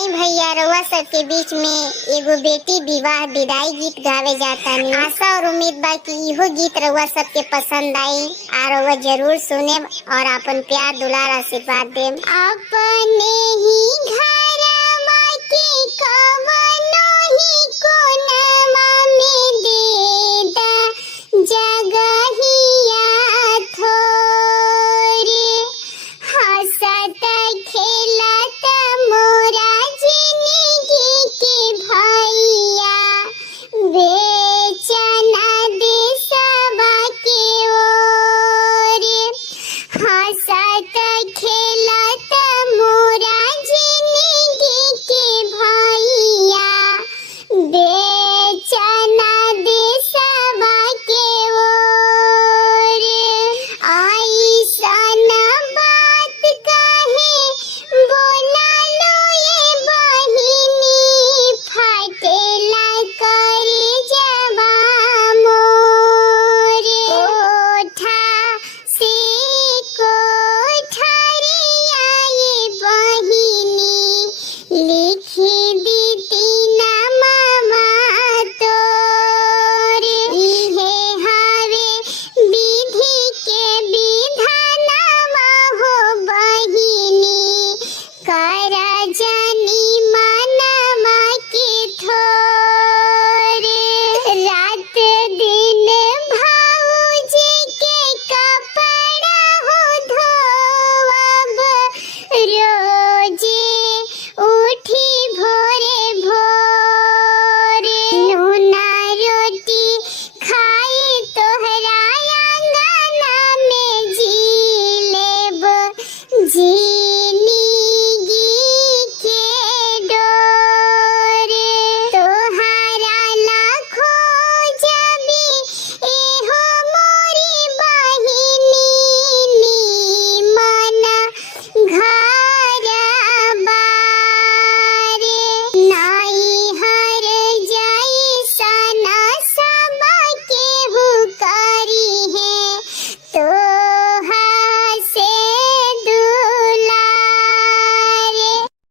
आई भैया रउआ सबके बीच में एगो बेटी विवाह विदाई गीत गावे जाता नी। आशा और उम्मीद बा कि इहो गीत रउआ सबके पसंद आई और रउआ जरूर सुने और अपन प्यार दुलार आशीर्वाद दे। अपने ही घरवा के कवनो ही कोनवा में दे दा जगहिया थोरे हंसत खेलत मोरा जिंदगी के भैया बेचना देशवा के ओर हंसत खेलत मोरा जिंदगी के भैया बेचना देशवा के ओर ऐसन बात कहे बोला लो ये बहिनी फटेला करे जवा मोर कोठा से कोठरिया ये बहिनी लिखी दीती ना मामा तोर इहे हावे विधि के विधानवा हो बहिनी कर जा